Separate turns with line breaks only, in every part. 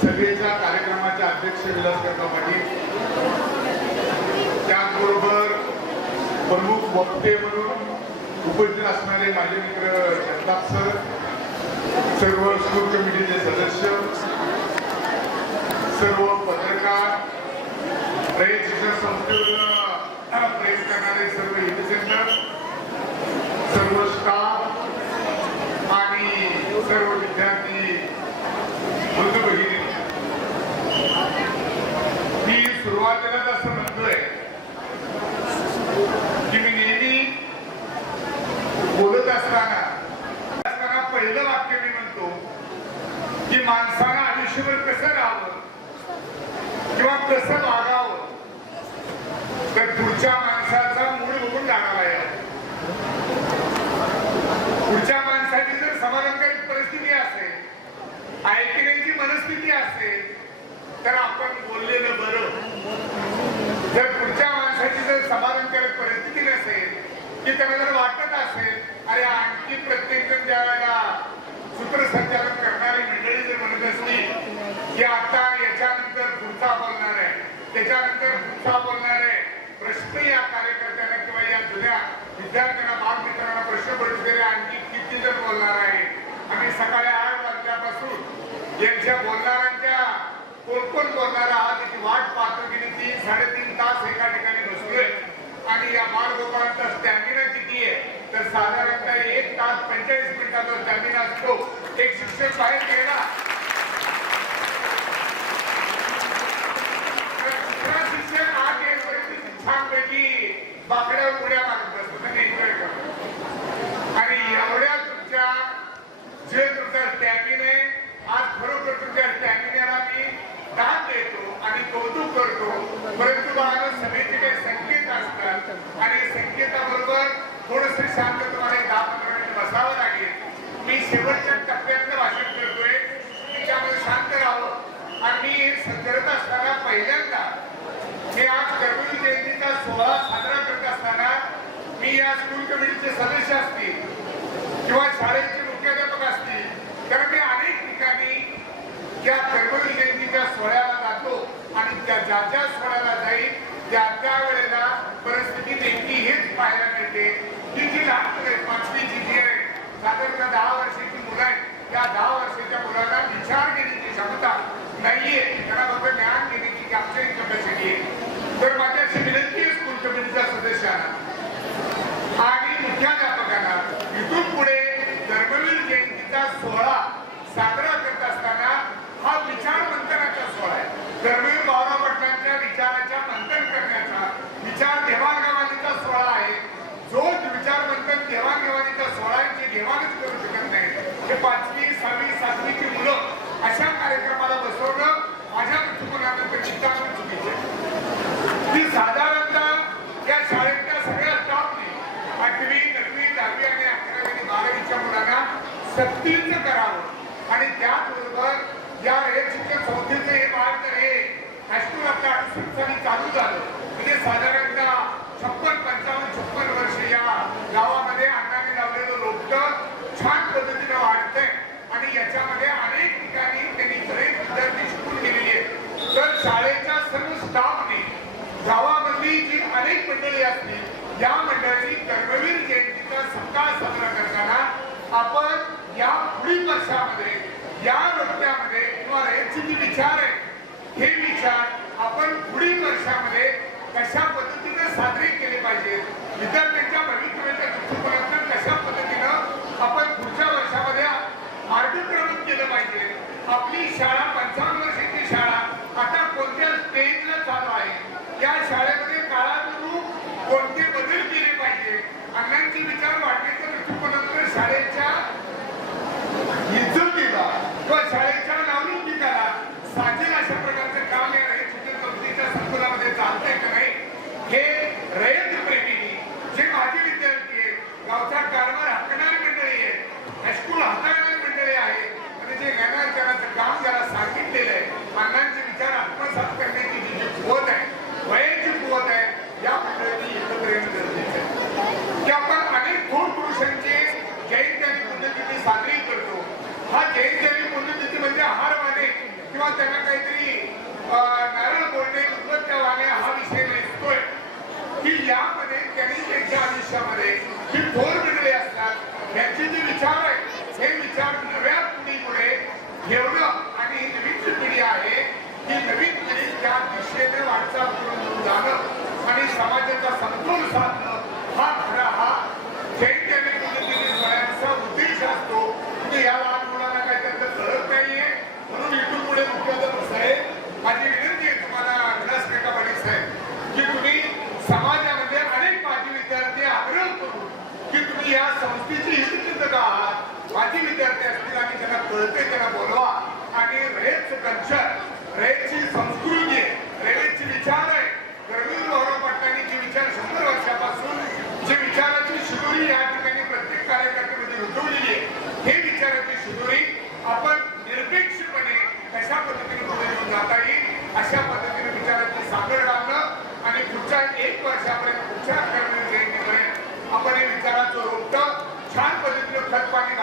सभेच्या कार्यक्रमाचे अध्यक्ष विलासकाका पाटील. त्याचबरोबर प्रमुख वक्ते म्हणून उपस्थित असणारे माझे मित्र जगताप सर सर्व स्कूल कमिटीचे सदस्य सर्व पत्रकार प्रेस शिक्षण संस्थेवर प्रयत्न करणारे सर्व युथ सेंटर जगात असं म्हणतोय की मी नेहमी बोलत असताना पहिलं वाक्य मी म्हणतो की माणसानं आयुष्यभर कसं राहावं किंवा कसं वागावं तर पुढच्या माणसाचा मूळ बघून लागावा या. पुढच्या माणसाची जर समाधानकारी परिस्थिती असेल ऐकण्याची मनस्थिती असेल तर आपण बोललेलं बरं समाधान करत परिस्थिती नसेल की त्यांना जर वाटत असेल अरे आणखी प्रत्येक जण ज्या वेळेला शिक्षक बाहेर गेला. दुसरा शिक्षक आठ बाकड्या शाळेच्या सर्व स्टाफने गावामधली जी अनेक मंडळी असतील या मंडळी कर्मवीर जयंतीचा सत्कार साजरा करताना आपण या पुढील वर्षामध्ये या रस्त्यामध्ये किंवा यांचे जे विचार आहे. हे विचार आपण पुढील वर्षामध्ये कशा पद्धतीने साजरे केले पाहिजे विद्यार्थ्यांच्या भविष्याच्या दृष्टिकोनातून कशा पद्धतीनं आपण पुढच्या वर्षामध्ये मार्गक्रमण केलं पाहिजे आपली शाळा पंचावन्न 有没有？विद्यार्थी असतील आणि ज्यांना कळते त्यांना बोलवा. आणि रेच कल्चर रेची संस्कृती रेची विचार आहे प्रवीण गौरव पाटलांनी जे विचार शंभर वर्षापासून जे विचाराची शिदोरी या ठिकाणी प्रत्येक कार्यकर्त्यामध्ये रुजवलेली आहे हे विचाराची शिदोरी आपण निरपेक्षपणे कशा पद्धतीने पुढे घेऊन जाता येईल अशा पद्धतीने विचाराची साखर लावणं आणि पुढच्या एक वर्षापर्यंत पुढच्या जयंतीपर्यंत आपण हे विचाराचं रोपटं छान पद्धतीने खतपाणी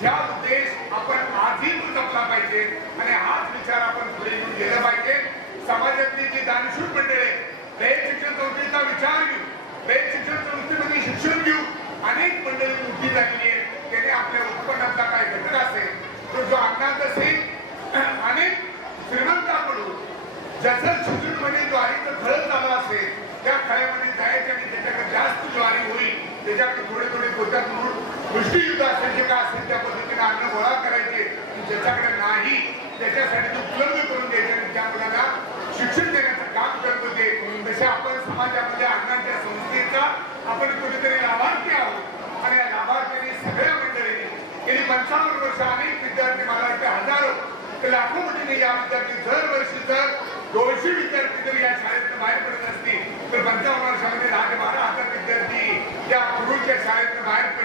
ज्या उद्देश आपण आधी जपला पाहिजे आणि हाच विचार आपण पुढे घेऊन गेला पाहिजे. समाजातली जी दानशूर मंडळे रयत शिक्षण संस्थेचा विचार घेऊ रयत शिक्षण संस्थेमध्ये शिक्षण घेऊ अनेक मंडळी मोठी झालेली आहेत. त्याने आपल्या उत्पन्नाचा काय घटक असेल तर जो अज्ञात असेल अनेक श्रीमंत श्रीमंताकडून जसं शिक्षणमध्ये ज्वारी तर खळत झालं असेल त्या खळ्यामध्ये जायचे आणि त्याच्याकडे जास्त ज्वारी होईल त्याच्याकडे थोडे थोडे कोणत्या म्हणून दृष्टीयुद्ध असेल जे काय असेल तर लाखो पटीने या विद्यार्थी दरवर्षी जर दोनशे विद्यार्थी जर या शाळेत बाहेर पडत असतील तर पंचावन्न शाळेमध्ये दहा ते बारा हजार विद्यार्थी या पूर्वीच्या शाळेत बाहेर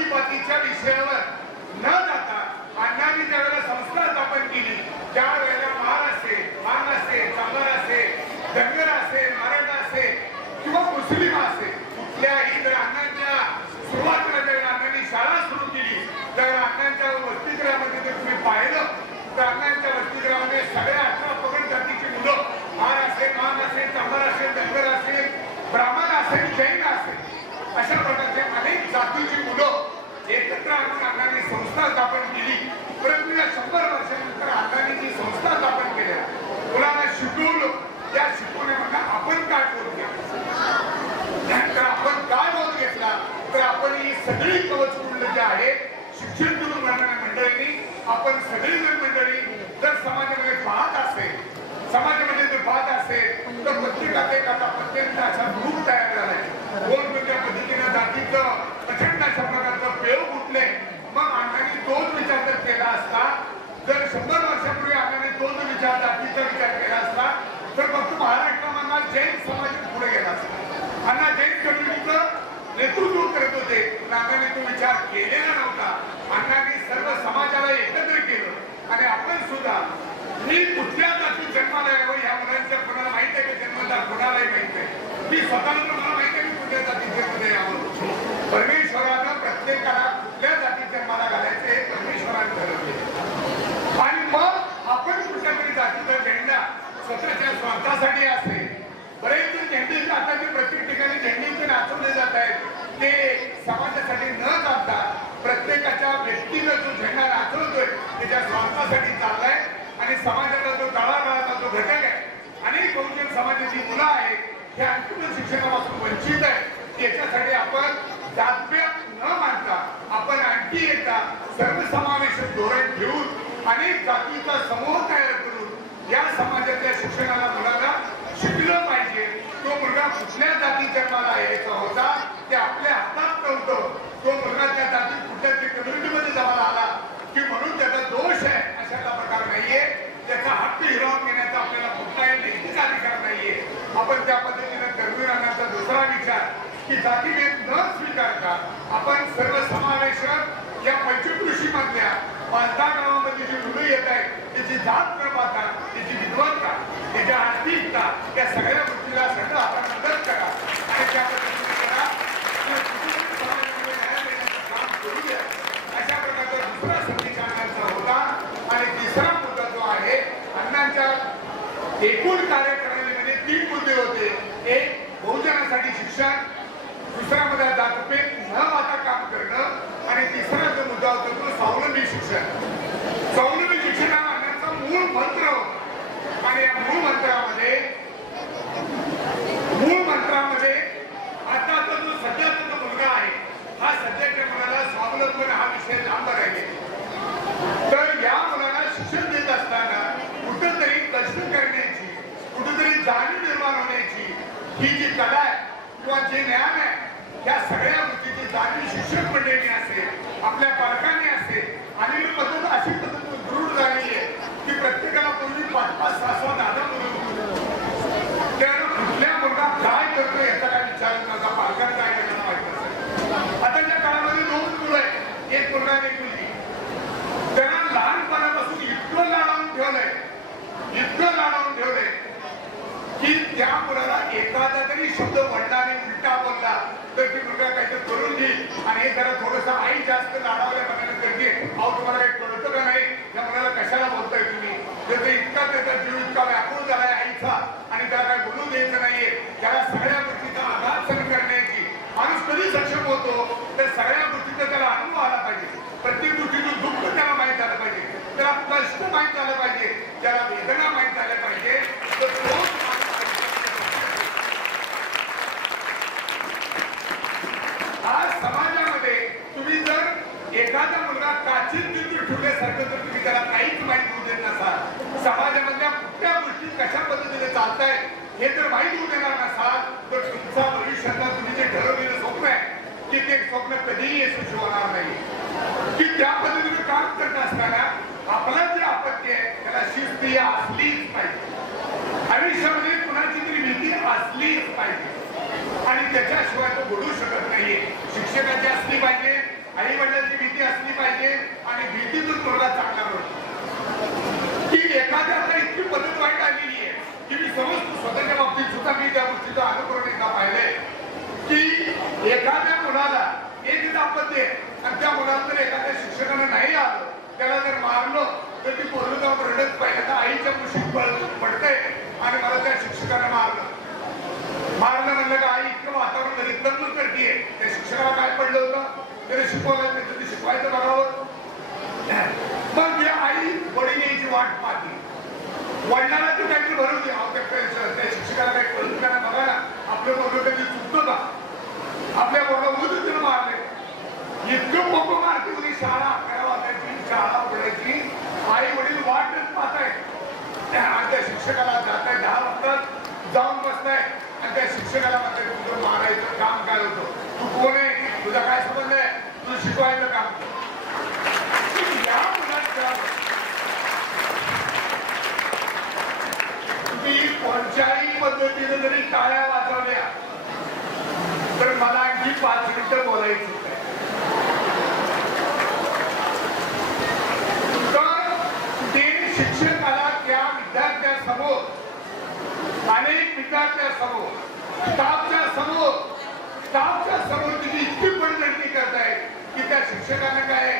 Pipa, que te avisei, उचित आहे. त्याच्यासाठी आपण जातव्या न मानता आपण आणखी एकदा सर्वसमावेशक धोरण घेऊन आणि जातीचा समूह तयार करून या समाजातल्या शिक्षणाला मुलाला शिकलं पाहिजे. तो मुलगा कुठल्या जातीच्या मला यायचा होता ते आपल्या हातात नव्हतं तो मुलगा त्या जाती कुठल्या तरी कम्युनिटीमध्ये जमाला आला की म्हणून त्याचा दोष आहे अशाचा प्रकार नाहीये. त्याचा हट्ट हिरावून घेण्याचा आपल्याला कुठलाही नैतिक अधिकार नाहीये. आपण त्या पद्धतीने विचार की जातीभेद न स्वीकारता आपण सर्व समावेशक या पंचकृषी मधल्या पाच गावामध्ये जी मुलं येत आहेत त्याची जात न पाहता त्याची विद्वत्ता त्याची आर्थिकता या सगळ्या गोष्टीला सगळं आपण मदत करा आणि त्या पद्धतीने करा आणि कुठेतरी समाजामध्ये न्याय देण्याचं काम करूया अशा प्रकारचा दुसरा संदेश आणण्याचा होता आणि तिसरा मुद्दा जो आहे अण्णांच्या एकूण कार्यप्रणालीमध्ये तीन मुद्दे होते एक बहुजनासाठी शिक्षण दुसरा मुद्दा जातभेद न आता काम करणं आणि तिसरा जो मुद्दा होता तो स्वावलंबी शिक्षण. स्वावलंबी शिक्षण हा अण्णांचा मूळ मंत्र आणि या मूळ मंत्रामध्ये मूळ मंत्रामध्ये आताचा जो सध्याचा जो मुलगा आहे हा सध्याच्या मुलाला स्वावलंबन हा विषय लांब राहिले तर या मुलाला शिक्षण देत असताना कुठंतरी कष्ट करण्याची कुठंतरी जाणीव निर्माण होण्याची ही जी कला आहे किंवा जे ज्ञान आहे त्या सगळ्या गोष्टीची जाणीव शिक्षक मंडळी असेल. आपल्या पालकांना असेल आणि ही पद्धत अशी पद्धत दृढ झालेली आहे की प्रत्येकाला पूर्वी पाच पाच सहा सहा दहा दहा मुलं होती. त्यानं कुठल्या मुलगा काय करतो याचा काय विचार नव्हता पालकांना काय करायला माहीत नसायचं. आताच्या काळामध्ये दोन मुलं आहेत एक मुलगा आणि एक मुलगी त्यांना लहानपणापासून इतकं लाडावून ठेवलंय इतकं लाडावून ठेवलंय की त्या मुलाला एखादा तरी शब्द वडिलांनी उलटा बोलला तर ती मुलगा काहीतरी करून देईल. आणि हे जरा थोडस आई जास्त लाडावल्या बनायला करते. अहो तुम्हाला काही कळतं का नाही? या मुलाला कशाला बोलताय तुम्ही? तर ते इतका त्याचा जीव इतका व्याकुळ झालाय आईचा आणि त्याला काय बोलू द्यायचं नाहीये त्याला सगळ्या गोष्टीचा आघात सहन करण्याची माणूस कधी सक्षम होतो तर सगळ्या गोष्टीचा त्याला अनुभव आला पाहिजे प्रत्येक गोष्टीचं दुःख त्याला माहीत झालं पाहिजे त्याला कष्ट माहीत झालं पाहिजे त्याला वेदना माहीत झाल्या पाहिजे तर तोच माणूस आज समाजामध्ये तुम्ही जर एखादा मुलगा काचीत बिंदू ठेवल्यासारखं जर तुम्ही त्याला काहीच माहिती होऊ देत नसाल समाजामधल्या कुठल्या गोष्टी कशा पद्धतीने चालत हे जर माहिती होऊ देणार नसाल तर तुमचा भविष्यातला तुम्ही जे ठरवलेलं स्वप्न आहे की ते स्वप्न कधीही यशस्वी होणार नाही की त्या पद्धतीने काम करत असताना आपला जे आपत्ती आहे त्याला शिस्त ही असलीच पाहिजे. आयुष्यामध्ये कुणाची तरी भीती असलीच पाहिजे. आणि त्याच्याशिवाय तो घडू शकत नाहीये. शिक्षकाची असली पाहिजे आई वडिलांची भीती असली पाहिजे आणि भीतीतून मुलगा चांगला घडतो की एखाद्याला इतकी पद्धत वाईट आलेली आहे की मी समजतो स्वतःच्या बाबतीत सुद्धा मी त्या गोष्टीचा अनुकरण एकदा पाहिलंय की एखाद्या मुलाला एक दाम्पत्य आणि त्या मुलाला जर एखाद्या शिक्षकानं नाही आलं त्याला जर मारलं तर ती पोरं जाऊन रडत पाहिजे आता आईच्या कुशीत पडतंय आणि मला त्या शिक्षकानं मारलं मारलं म्हणलं का आई इतकं वातावरण घरी तंग करते त्या शिक्षकाला काय पडलं होतं त्याने शिकवलं त्याचं ते शिकवायचं बघावं मग या आई वडील यायची वाट पाहते वडिलांना ते काहीतरी भरून द्या अहो, त्या त्या- त्या शिक्षकाला काही कळलं का नाही बघा ना आपलं पोरगं कधी चुकतं का आपल्या पोरगं उद्या मारले इतकं पोक मारते म्हणजे शाळा अकरा वाजायची शाळा उघडायची आई वडील वाटच पाहतायत त्या आणि त्या शिक्षकाला जाताय दहा वाजता जाऊन बसताय आणि त्या शिक्षकाला म्हणताय तुझं मारायचं काम काय होतं तू कोण आहे तुझा काय संबंध आहे तुझं शिकवायचं काम या मुलांच्या तुम्ही कोणत्याही पद्धतीने जरी टाळ्या वाजवल्या तर मला आणखी पाच मिनिटं बोलायचं आहे. तर ते शिक्षकाला त्या विद्यार्थ्यासमोर अनेक समोर. स्टाफच्या समोर. स्टाफच्या समोर तुम्ही इतकी पडझडणी करताय की त्या शिक्षकाने काय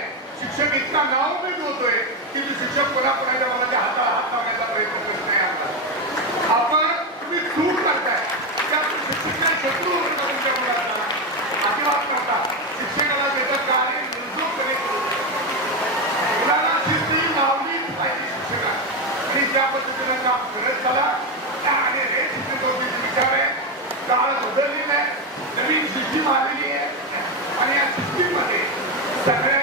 शिक्षक इतका नाव नावमेद होतोय की मी शिक्षक पुन्हा पुन्हा मला हाताला हात लावण्याचा प्रयत्न करत नाही आपला आपण तुम्ही चूक करताय. त्या शिक्षकाच्या शत्रू होता तुमच्या मुलाला अजिबात करता. शिक्षकाला देतात का? आणि करू? मुलाला शिस्ती लावलीच पाहिजे शिक्षकाला आणि ज्या पद्धतीनं काम करत चला आणि काळ बदललेला आहे नवीन सिस्टीम आलेली आहे. आणि या सिस्टीममध्ये सगळ्या